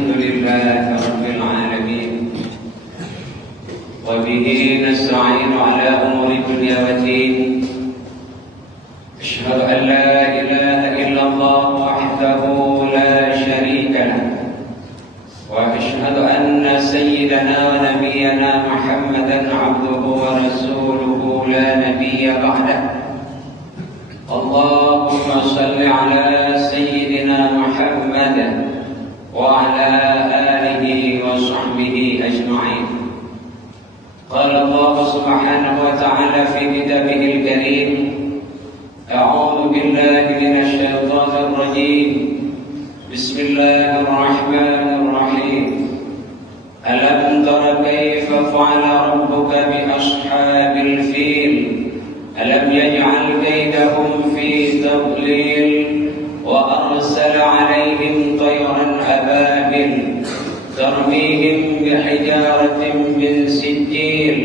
الحمد لله رب العالمين وبه نستعين على أمور الدنيا والدين أشهد أن لا إله إلا الله وحده لا شريك له وأشهد أن سيدنا ونبينا محمدا عبده ورسوله لا نبي بعده اللهم صل على سيدنا محمد وعلى آله وصحبه أجمعين. قال الله سبحانه وتعالى في كتابه الكريم أعوذ بالله من الشيطان الرجيم بسم الله الرحمن الرحيم ألم تر كيف فعل ربك بأصحاب الفيل ألم يجعل كيدهم في تضليل وأرسل عليهم طيرا أبابيل ترميهم بحجارة من سجيل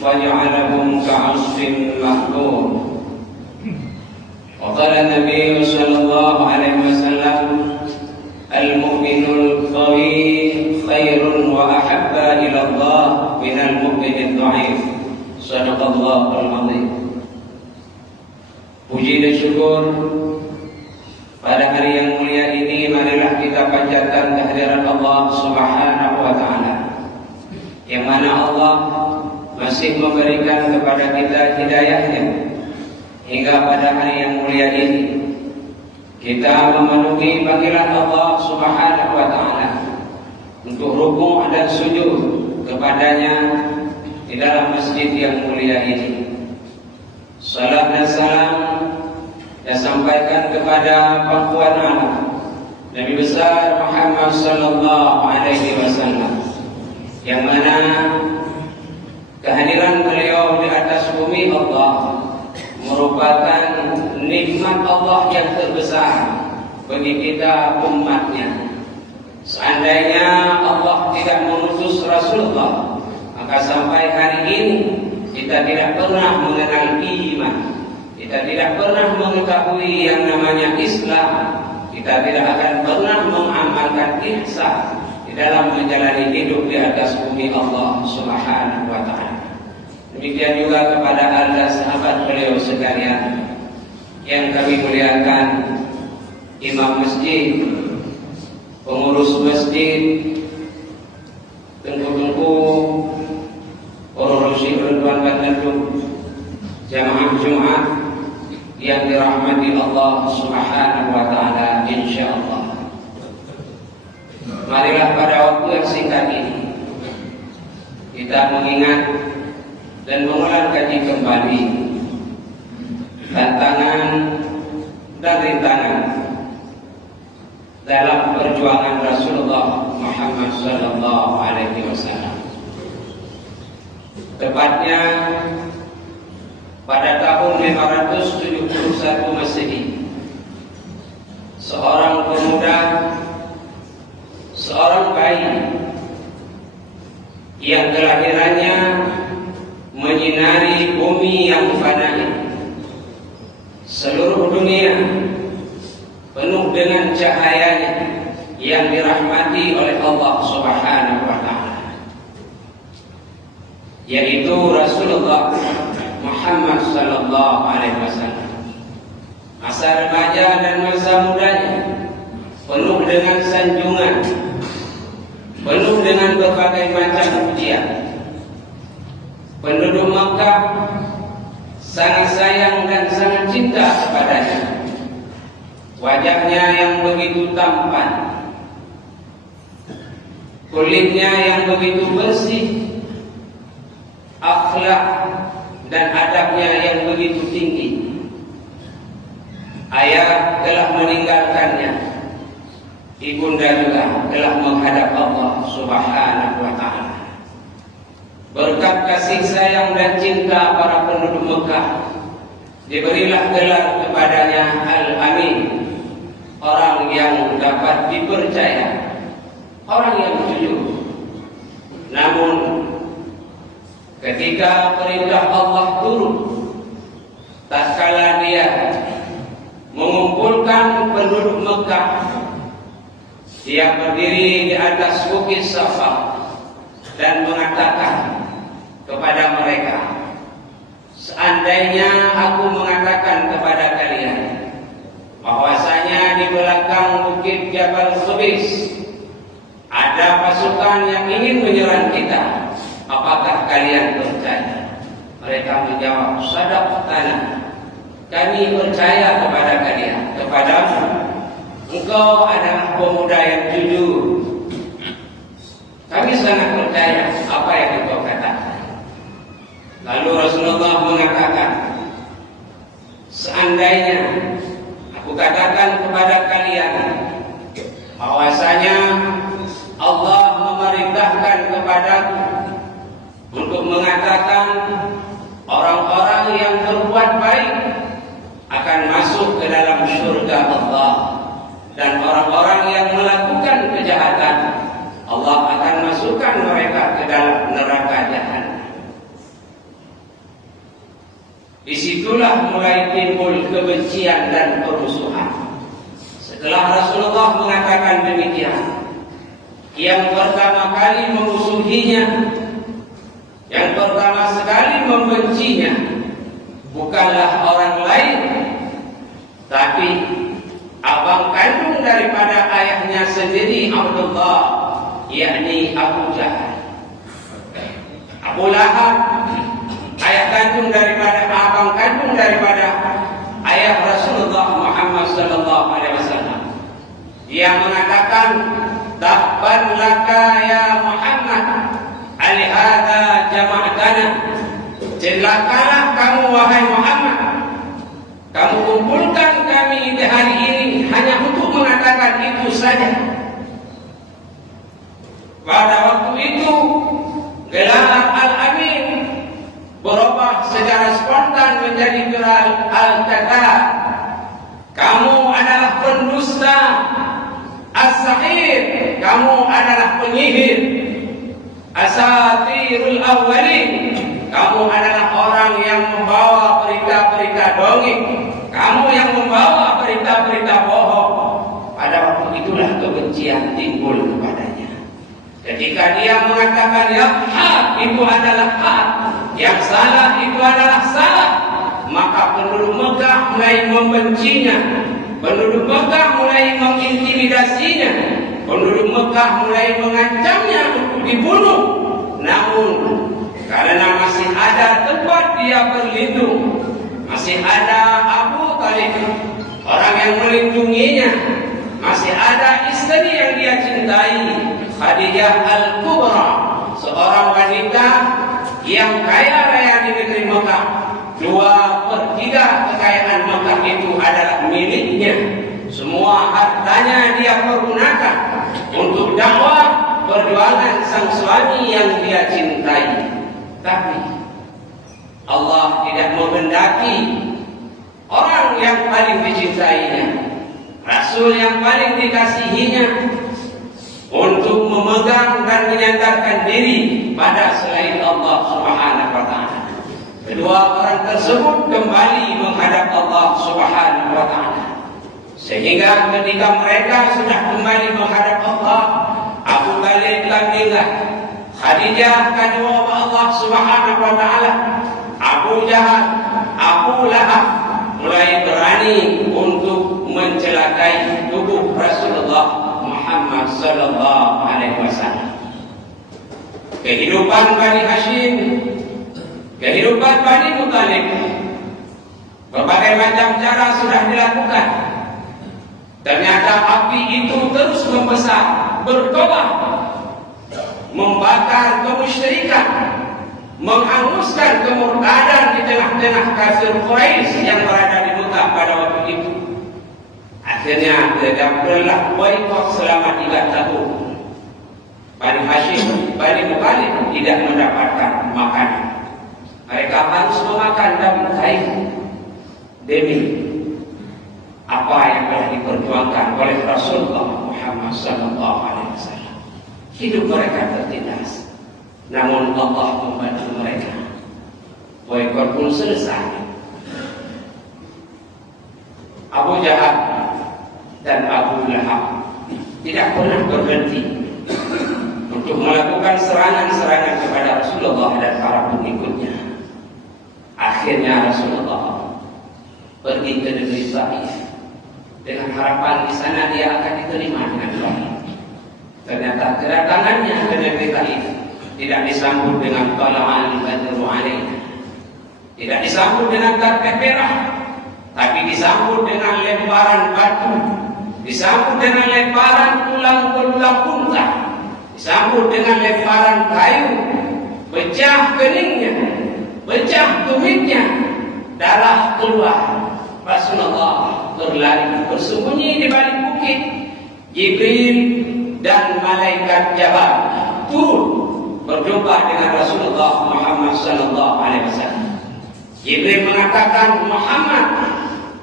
فجعلهم كعصف مأكول. وقال النبي صلى الله عليه وسلم المؤمن القوي خير وأحب إلى الله من المؤمن الضعيف. صدق الله العظيم. Puji dan syukur pada hari yang mulia ini, marilah kita panjatkan kehadiran Allah Subhanahu wa Ta'ala, yang mana Allah masih memberikan kepada kita hidayahnya hingga pada hari yang mulia ini kita memenuhi panggilan Allah Subhanahu wa Ta'ala untuk rukuk dan sujud kepadanya di dalam masjid yang mulia ini. Salam dan salam saya sampaikan kepada pangkuan alam Nabi besar Muhammad sallallahu alaihi wasallam, yang mana kehadiran beliau di atas bumi Allah merupakan nikmat Allah yang terbesar bagi kita umatnya. Seandainya Allah tidak mengutus Rasulullah, maka sampai hari ini kita tidak pernah mengenal iman, kita tidak pernah mengetahui yang namanya Islam, kita tidak akan pernah mengamalkan ihsan di dalam menjalani hidup di atas bumi Allah Subhanahu wa Ta'ala. Demikian juga kepada anda sahabat beliau sekalian yang kami muliakan, imam masjid, pengurus masjid, tengku-tengku, urusi Ridwan Bandung, jamaah Jumat yang dirahmati Allah Subhanahu wa Ta'ala insyaallah. Marilah pada waktu yang singkat ini kita mengingat dan mengulang kaji kembali tantangan dan rintangan dalam perjuangan Rasulullah Muhammad sallallahu alaihi wasallam. Tepatnya pada tahun 571 Masehi, seorang pemuda, seorang bayi yang kelahirannya menyinari bumi yang fana, seluruh dunia penuh dengan cahayanya yang dirahmati oleh Allah Subhanahu wa Ta'ala, yaitu Rasulullah Muhammad sallallahu alaihi wasallam. Masa remaja dan masa mudanya penuh dengan sanjungan, penuh dengan berbagai macam ujian. Penduduk Makkah sangat sayang dan sangat cinta kepadanya. Wajahnya yang begitu tampan, kulitnya yang begitu bersih, akhlak dan adabnya yang begitu tinggi. Ayah telah meninggalkannya, ibunda juga telah menghadap Allah Subhanahu wa Ta'ala. Berkat kasih sayang dan cinta para penduduk Mekah, diberilah gelar kepadanya Al-Amin, orang yang dapat dipercaya, orang yang jujur. Namun ketika perintah Allah turun, tatkala dia mengumpulkan penduduk Mekah Dia berdiri di atas bukit Safa dan mengatakan kepada mereka, seandainya aku mengatakan kepada kalian bahwasanya di belakang bukit Jabal Khubis ada pasukan yang ingin menyerang kita, apakah kalian percaya? Mereka menjawab, sadaqtana, kami percaya kepada kalian, kepadamu. Engkau adalah pemuda yang jujur. Kami sangat percaya apa yang engkau katakan. Lalu Rasulullah mengatakan, seandainya aku katakan kepada kalian bahwasanya Allah memerintahkan kepadaku untuk mengatakan orang-orang yang berbuat baik akan masuk ke dalam surga Allah, dan orang-orang yang melakukan kejahatan Allah akan masukkan mereka ke dalam neraka jahanam. Disitulah mulai timbul kebencian dan permusuhan. Setelah Rasulullah mengatakan demikian, yang pertama kali memusuhinya, yang pertama sekali membencinya bukanlah orang lain, tapi abang kandung daripada ayahnya sendiri, Abdullah, yakni Abu Jahal. Abu Lahab, ayah kandung daripada, abang kandung daripada ayah Rasulullah Muhammad sallallahu alaihi wasallam. Dia mengatakan, tabban laka ya Muhammad, alihada jama'atana. Celakalah kamu wahai Muhammad, kamu kumpulkan kami di hari ini hanya untuk mengatakan itu saja. Pada waktu itu gelar Al-Amin berubah secara spontan menjadi gelar Al-Kadhab. Kamu adalah pendusta. As-Sahir, kamu adalah penyihir. Asatirul Awwalin, kamu adalah orang yang membawa berita-berita dongeng. Kamu yang membawa berita-berita bohong. Pada waktu itulah kebencian timbul kepadanya. Ketika dia mengatakan yang hak itu adalah hak, yang salah itu adalah salah, maka penduduk Mekah mulai membencinya. Penduduk Mekah mulai mengintimidasinya. Penduduk Mekah mulai mengancamnya untuk dibunuh. Namun karena masih ada tempat dia berlindung, masih ada Abu Talib, orang yang melindunginya, masih ada istri yang dia cintai, Khadijah Al-Kubra, seorang wanita yang kaya raya di negeri Mekah. 2/3 kekayaan Mekah itu adalah miliknya. Semua hartanya dia pergunakan untuk dakwah perjuangan sang suami yang dia cintai. Tapi Allah tidak menghendaki orang yang paling dicintainya, Rasul yang paling dikasihinya, untuk memegang dan menyandarkan diri pada selain Allah Subhanahu wa ta'ala. Kedua orang tersebut kembali menghadap Allah Subhanahu wa ta'ala. Sehingga ketika mereka sudah kembali menghadap Allah, Abu Talib tandinglah, Khadijah kadua Allah Subhanahu wa ta'ala, Abu Jahal, Abu Lahab mulai berani untuk mencelakai tubuh Rasulullah Muhammad sallallahu alaihi wasallam. Kehidupan Bani Hashim, kehidupan Bani Muthalib, berbagai macam cara sudah dilakukan. Ternyata api itu terus membesar, berkobar, membakar kemusyrikan, menghanguskan kemurtadan di tengah-tengah kafir Quraisy yang berada di Mekah pada waktu itu. Akhirnya terjadilah boikot selama 3 tahun. Bani Hashim, Bani Muthalib tidak mendapatkan makanan. Mereka harus memakan daging kain demi apa yang telah diperjuangkan oleh Rasulullah Muhammad sallallahu alaihi wasallam. Hidup mereka tertindas, namun Allah membantu mereka. Boikot pun selesai. Abu Jahal dan Abu Lahab tidak pernah berhenti untuk melakukan serangan-serangan kepada Rasulullah dan para pengikutnya. Akhirnya Rasulullah pergi ke negeri Taif dengan harapan di sana dia akan diterima dengan baik. Ternyata kedatangannya ke negeri Taif tidak disambut dengan tala'al badru alaina, tidak disambut dengan karpet merah, tapi disambut dengan lemparan batu, disambut dengan lemparan tulang unta, disambut dengan lemparan kayu, pecah keningnya, pecah tumitnya, darah keluar. Rasulullah berlari bersembunyi di balik bukit. Jibril dan malaikat Jabal turun berjumpa dengan Rasulullah Muhammad sallallahu alaihi wasallam. Jibril mengatakan, Muhammad,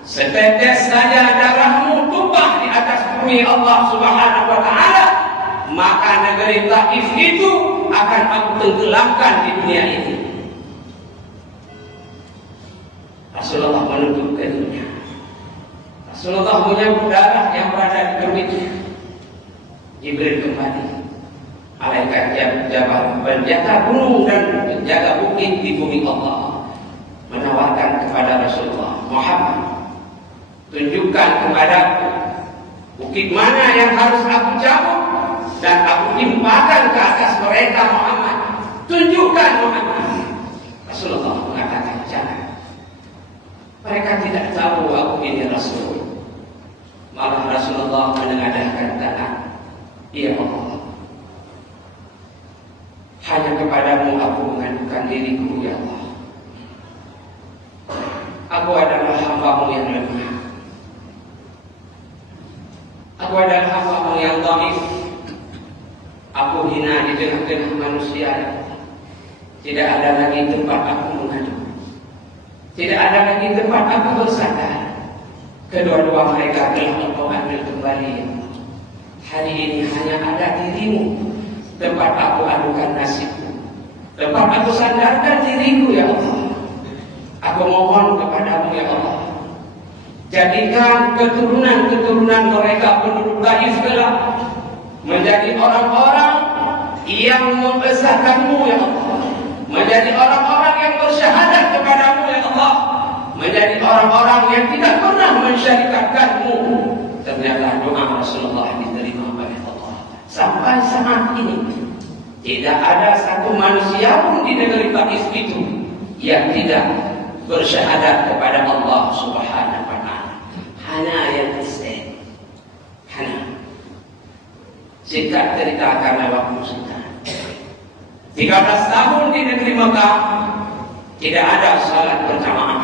setetes saja darahmu tumpah di atas bumi Allah Subhanahu wa taala, maka negeri Taif itu akan aku tenggelamkan di dunia ini. Rasulullah menutup kedua. Rasulullah menyambut darah yang berada di kemitnya. Jibril kembali. Malaikat Jabal penjaga gunung dan penjaga bukit di bumi Allah menawarkan kepada Rasulullah, Muhammad, tunjukkan kepadaku bukit mana yang harus aku cabut dan aku timpakan ke atas mereka, Muhammad. Tunjukkan, Muhammad. Rasulullah mengatakan, jangan. Mereka tidak tahu aku ini Rasul. Malah Rasulullah menengadahkan tangan. Ya Allah, hanya kepadamu aku mengadukan diriku, ya Allah. Aku adalah hamba-Mu yang lemah. Aku adalah hamba-Mu yang dhaif. Aku hina di tengah-tengah manusia, ya Allah. Tidak ada lagi tempat aku mengadu. Tidak ada lagi tempat aku bersandar. Kedua-dua mereka telah Engkau ambil kembali. Hari ini hanya ada dirimu tempat aku adukan nasibku, tempat aku sandarkan diriku, ya Allah. Aku mohon kepadamu, ya Allah, jadikan keturunan-keturunan mereka penduduk Taif kelak menjadi orang-orang yang membesarkan-Mu, ya Allah, menjadi orang-orang yang bersyahadat kepadamu, ya Allah, menjadi orang-orang yang tidak pernah mensyarikatkan-Mu. Ternyata doa Rasulullah diterima oleh Allah. Sampai saat ini tidak ada satu manusia pun di negeri Taif itu yang tidak bersyahadat kepada Allah Subhanahu wa taala. Hanya yang Islam. Hanya. Singkat cerita karena waktu sudah. 13 tahun di negeri Mekah tidak ada salat berjamaah.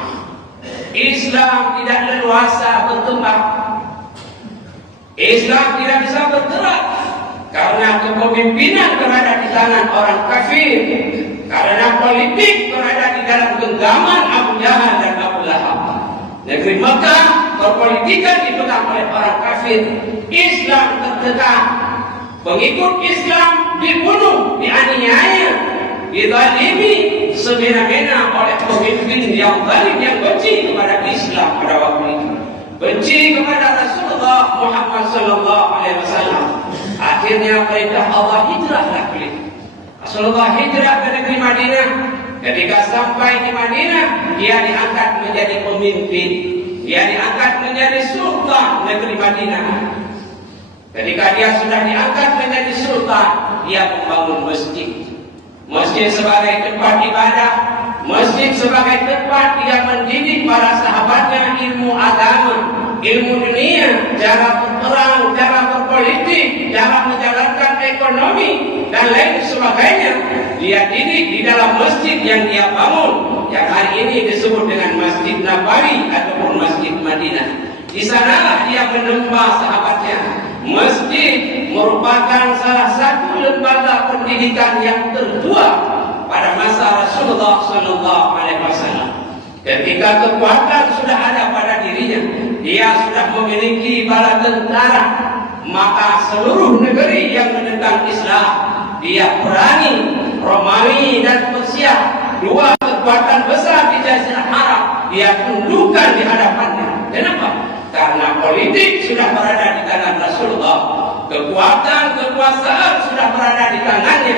Islam tidak leluasa berkembang. Islam tidak bisa bergerak karena kepemimpinan berada di tangan orang kafir, karena politik berada di dalam genggaman Abu Jahal dan Abu Lahab. Negeri Mekah berpolitikan dipegang oleh orang kafir. Islam tertekan, pengikut Islam dibunuh, dianiaya, dizalimi semena-mena oleh pemimpin yang zalim yang benci kepada Islam pada waktu itu, benci kepada Rasulullah Muhammad sallallahu alaihi wasallam. Akhirnya perintah Allah hijrahlah beliau. Rasulullah hijrah ke negeri Madinah. Ketika sampai di Madinah, dia diangkat menjadi pemimpin. Dia diangkat menjadi sultan negeri Madinah. Ketika dia sudah diangkat menjadi sultan, dia membangun masjid. Masjid sebagai tempat ibadah, masjid sebagai tempat dia mendidik para sahabatnya ilmu agama, ilmu dunia, cara berperang, cara berpolitik, cara menjalankan ekonomi dan lain sebagainya. Dia didik di dalam masjid yang dia bangun, yang hari ini disebut dengan Masjid Nabawi ataupun Masjid Madinah. Di sanalah dia menempa sahabatnya. Masjid merupakan salah satu lembaga pendidikan yang tertua pada masa Rasulullah sallallahu alaihi wasallam. Ketika kekuatan sudah ada pada dirinya, dia sudah memiliki bala tentara, maka seluruh negeri yang menentang Islam dia berani. Romawi dan Persia, dua kekuatan besar di Jazirah Arab, dia tundukkan di hadapannya. Kenapa? Karena politik sudah berada di tangan Rasulullah. kekuasaan sudah berada di tangannya,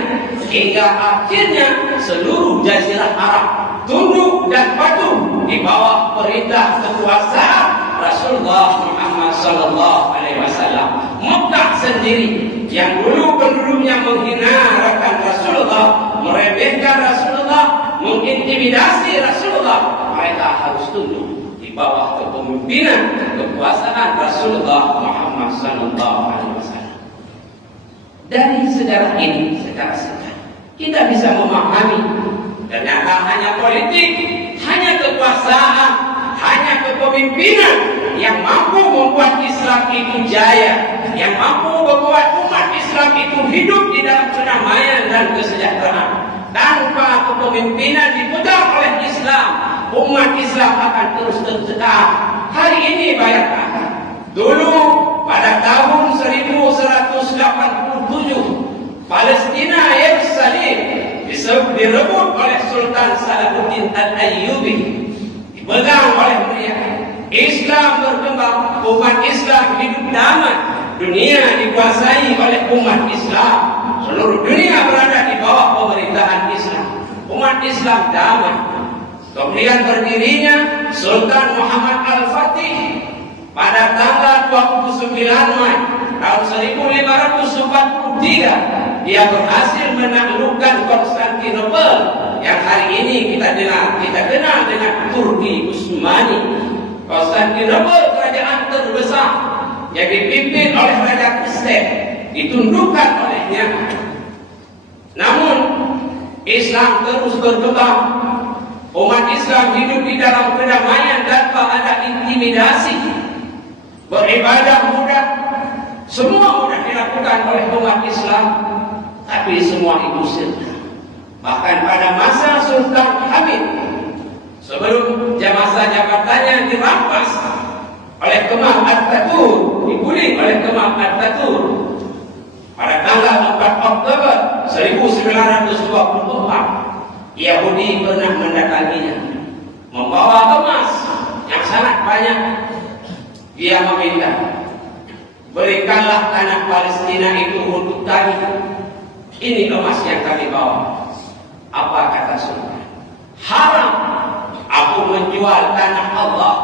hingga akhirnya seluruh jazirah Arab tunduk dan patuh di bawah perintah kekuasaan Rasulullah Muhammad sallallahu alaihi wasallam. Mekah sendiri yang dulu penduduknya menghinakan Rasulullah, meremehkan Rasulullah, mengintimidasi Rasulullah, mereka harus tunduk di bawah kepemimpinan kekuasaan Rasulullah Muhammad sallallahu alaihi wasallam. Dari sejarah ini secara singkat kita bisa memahami ternyata hanya politik, hanya kekuasaan, hanya kepemimpinan yang mampu membuat Islam itu jaya, yang mampu membuat umat Islam itu hidup di dalam kedamaian dan kesejahteraan. Tanpa kepemimpinan dipegang oleh Islam, umat Islam akan terus terjejak. Hari ini bayangkan, dulu pada tahun 1187 Palestina Yerusalem direbut oleh Sultan Salahuddin Al-Ayyubi, dipegang oleh mereka. Islam berkembang, umat Islam hidup damai, dunia dikuasai oleh umat Islam, seluruh dunia berada di bawah pemerintahan Islam, umat Islam damai. Kemudian berdirinya Sultan Muhammad Al-Fatih pada tanggal 29 Mei tahun 1543. Dia berhasil menaklukkan Konstantinopel yang hari ini kita kenal dengan Turki Utsmani. Konstantinopel kerajaan terbesar yang dipimpin oleh Raja Kristen, ditundukkan olehnya. Namun Islam terus berkembang. Umat Islam hidup di dalam kedamaian tanpa ada intimidasi. Beribadah mudah, semua mudah dilakukan oleh umat Islam. Tapi semua itu sirna. Bahkan pada masa Sultan Hamid, sebelum masa jabatannya dirampas oleh Kemal Atatürk, dibuli oleh Kemal Atatürk, pada tanggal 4 Oktober 1924, Yahudi pernah mendatanginya, membawa emas yang sangat banyak. Dia meminta, berikanlah tanah Palestina itu untuk kami. Ini emas yang kami bawa. Apa kata Sultan? Haram aku menjual tanah Allah,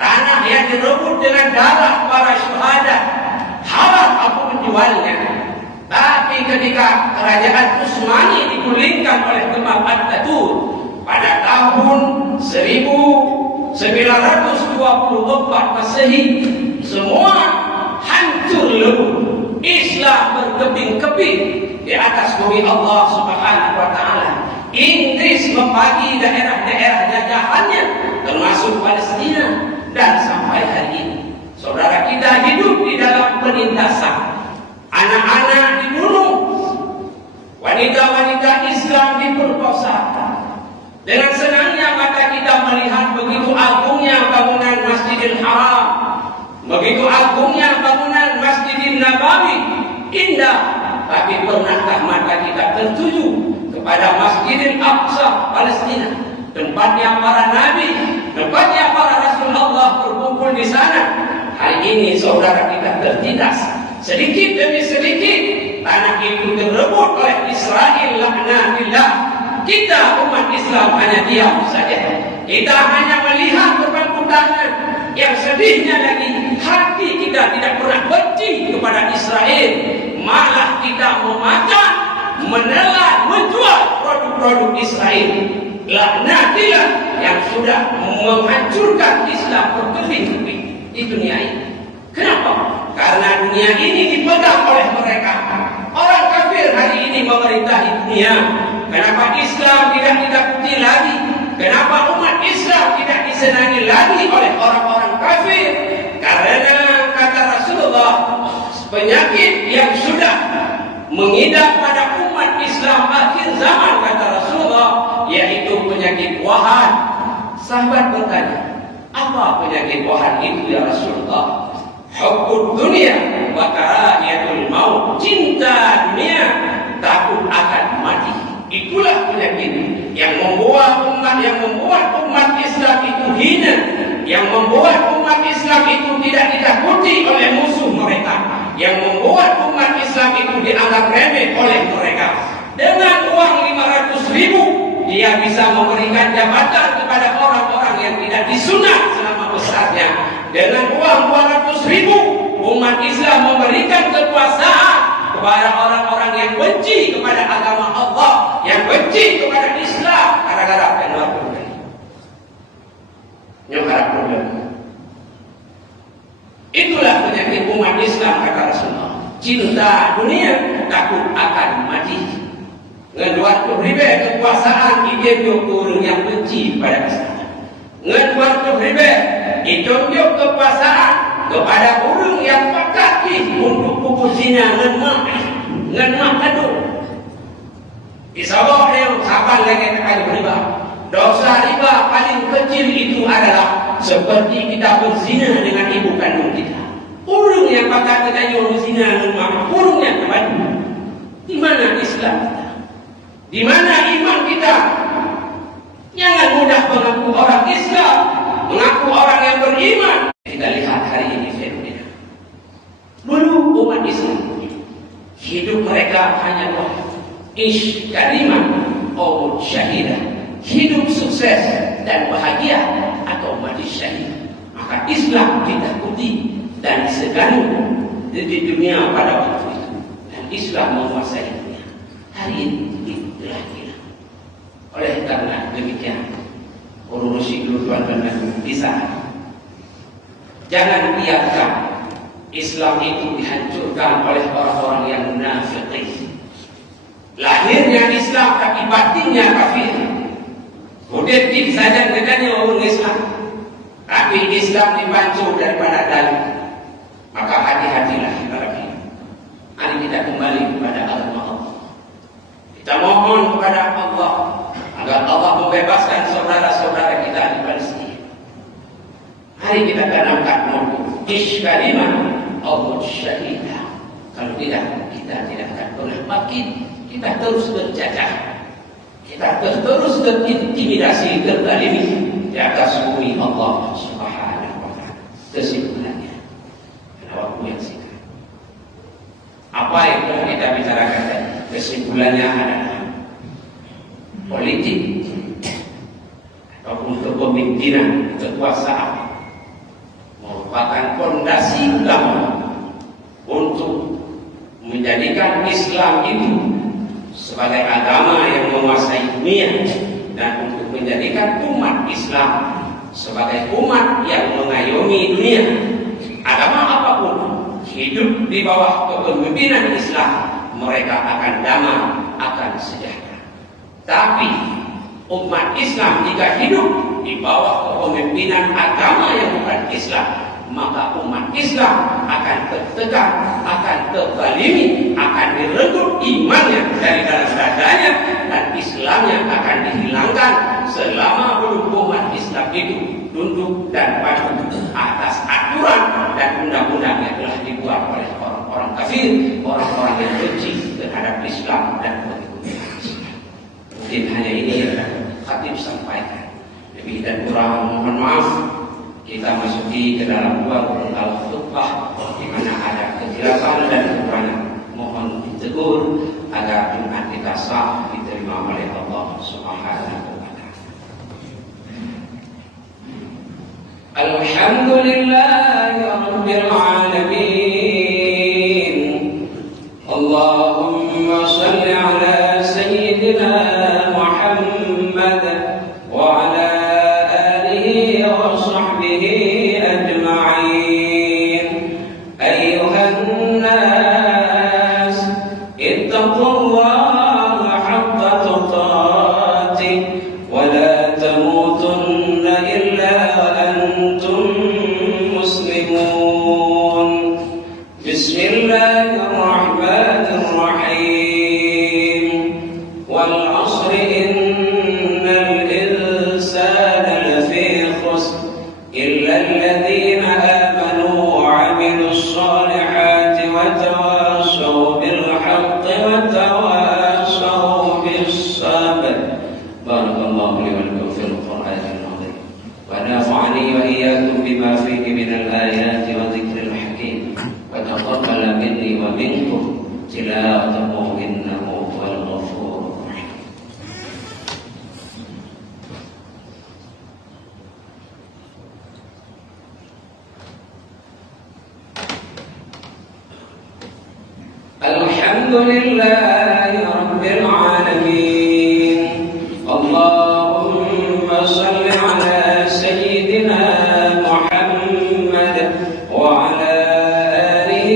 tanah yang direbut dengan darah para syuhada. Haram aku menjualnya. Tapi ketika kerajaan Utsmani digulingkan oleh Kemal Atatürk pada tahun 1924 Masehi, semua hancur lebur. Islam berkeping-keping di atas bumi Allah Subhanahu wa taala. Inggris membagi daerah-daerah jajahannya termasuk Palestina, dan sampai hari ini saudara kita hidup di dalam penindasan. Anak-anak dibunuh, wanita-wanita Islam diperkosa. Dengan senangnya mata kita melihat begitu agungnya bangunan Masjidil Haram, begitu agungnya bangunan Masjidil Nabawi, indah. Tapi pernahkah mata kita tertuju kepada Masjidil Aqsa Palestina, tempatnya para nabi, tempatnya para rasul Allah berkumpul di sana? Hari ini saudara kita tertindas. Sedikit demi sedikit tanah itu direbut oleh Israel, laknatillah. Kita umat Islam hanya diam saja. Kita hanya melihat berpangku tangan. Yang sedihnya lagi, hati kita tidak pernah benci kepada Israel. Malah kita memakan, menelan, menjual produk-produk Israel. Laknatillah yang sudah menghancurkan Islam berkeping-keping di dunia ini. Kenapa? Karena dunia ini dipegang oleh mereka. Orang kafir hari ini memerintahi dunia. Kenapa Islam tidak ditakuti lagi? Kenapa umat Islam tidak disenangi lagi oleh orang-orang kafir? Karena kata Rasulullah, penyakit yang sudah mengidap pada umat Islam akhir zaman, kata Rasulullah, yaitu penyakit wahan. Sahabat bertanya, apa penyakit wahan itu ya Rasulullah? Hubbud dunia wa karahiyatul maut, cinta dunia, takut akan mati. Itulah penyakit yang membuat umat Islam itu hina, yang membuat umat Islam itu tidak ditakuti oleh musuh mereka, yang membuat umat Islam itu dianggap remeh oleh mereka. Dengan uang 500.000 dia bisa memberikan jabatan kepada orang-orang yang tidak disunat selama besarnya. Dengan uang 200.000 umat Islam memberikan kekuasaan kepada orang-orang yang benci kepada agama Allah, yang benci kepada Islam, gara-gara kenal problem. Nyokara problem. Itulah penyakit umat Islam, kata Rasulullah. Cinta dunia, takut akan mati. Ngeduat kepribe kekuasaan ide orang yang benci pada Islam. Ngeduat kepribe ditunjuk kekuasaan kepada orang yang pakati untuk pukul zina ngan mak kadu. Isabah dia sabar lagi kali riba. Dosa riba paling kecil itu adalah seperti kita berzina dengan ibu kandung kita. Orang yang pakati kita nyuruh zina ngan mak, orang yang kebadu. Di mana Islam kita? Di mana iman kita? Jangan mudah mengaku orang Islam, mengaku orang yang beriman. Kita lihat hari ini fenomena. Dulu umat Islam hidup mereka hanya ish karimah atau syahidah, hidup sukses dan bahagia atau mati syahid. Maka Islam ditakuti dan disegani di dunia pada waktu itu, dan Islam menguasai dunia. Hari ini telah hilang. Oleh karena demikian, urusi kelutuan dan bisa. Jangan biarkan Islam itu dihancurkan oleh orang-orang yang munafik. Lahirnya Islam tapi batinnya kafir. Udin saja dengannya orang Islam, tapi Islam dibantu daripada dalam. Maka hati-hatilah lagi. Mari kita kembali kepada agama Allah. Kita mohon kepada Allah agar Allah membebaskan saudara-saudara kita di Palestina. Mari kita tanamkan moto ish kalimah Allah syahidah. Kalau tidak, kita tidak akan pernah makin. Kita terus berjajah, kita terus terintimidasi, terzalimi di atas bumi Allah Subhanahu wa Ta'ala. Kesimpulannya, waktu yang singkat. Apa yang telah kita bicarakan tadi? Kesimpulannya adalah politik ataupun kepemimpinan, kekuasaan merupakan fondasi utama untuk menjadikan Islam itu sebagai agama yang menguasai dunia, dan untuk menjadikan umat Islam sebagai umat yang mengayomi dunia. Agama apapun hidup di bawah kepemimpinan Islam, mereka akan damai, akan sejahtera. Tapi umat Islam jika hidup di bawah kepemimpinan agama yang bukan Islam, maka umat Islam akan tertekan, akan terzalimi, akan direnggut imannya dari dalam dadanya, dan Islamnya akan dihilangkan selama belum umat Islam itu tunduk dan patuh atas aturan dan undang-undang yang telah dibuat oleh orang-orang kafir, orang-orang yang benci terhadap Islam dan pengikut Islam. Mungkin hanya ini yang khatib sampaikan. Lebih dan kurang mohon maaf. Kita masuki ke dalam dua berulang khutbah di mana ada kejelasan dan kekurangan. Mohon ditegur agar Jumat kita sah diterima oleh Allah Subhanahu wa Ta'ala. Alhamdulillahirabbil alamin. Allahumma shalli ala sayyidina Muhammad wa ala بما فيه من الآيات وذكر الحكيم وتقبل منا الحمد لله رب العالمين. اللهم صل على سيدنا محمد وعلى آله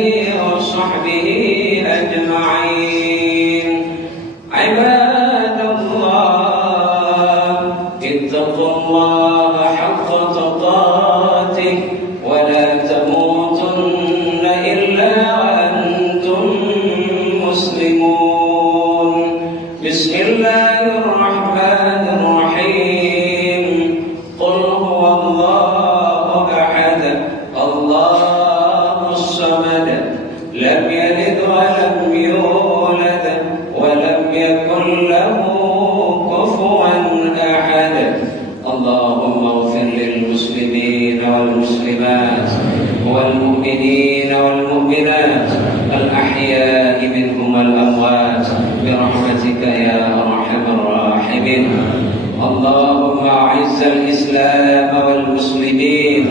وصحبه أجمعين. عباد الله، اتقوا الله حق تقاته ولا تموتن إلا وأنتم مسلمون. بسم الله الرحمن الرحيم. قل هو الله أحد الله الصمد لم يلد ولم يولد ولم يكن له كفوا أحد. اللهم اغفر للمسلمين والمسلمات والمؤمنين والمؤمنات الأحياء منهم والأموات برحمتك يا أرحم الراحمين. اللهم أعز الإسلام والمسلمين.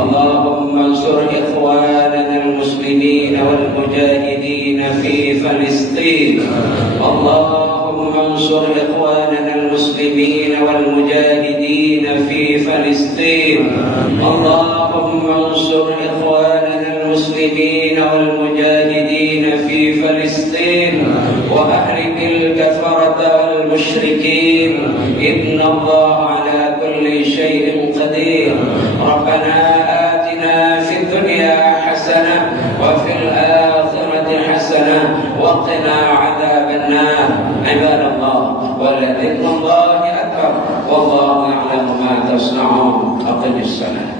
اللهم انصر إخواننا المسلمين والمجاهدين في فلسطين. اللهم انصر إخواننا المسلمين والمجاهدين في فلسطين. اللهم انصر إخواننا المسلمين والمجاهدين في فلسطين وأهلك الكفرة والمشركين. إن الله على كل شيء قدير. ربنا آتنا في الدنيا حسنة وفي الآخرة حسنة وقنا عذاب النار. عباد الله، ولذكر الله أكبر والله يعلم ما تصنعون. أقم الصلاة.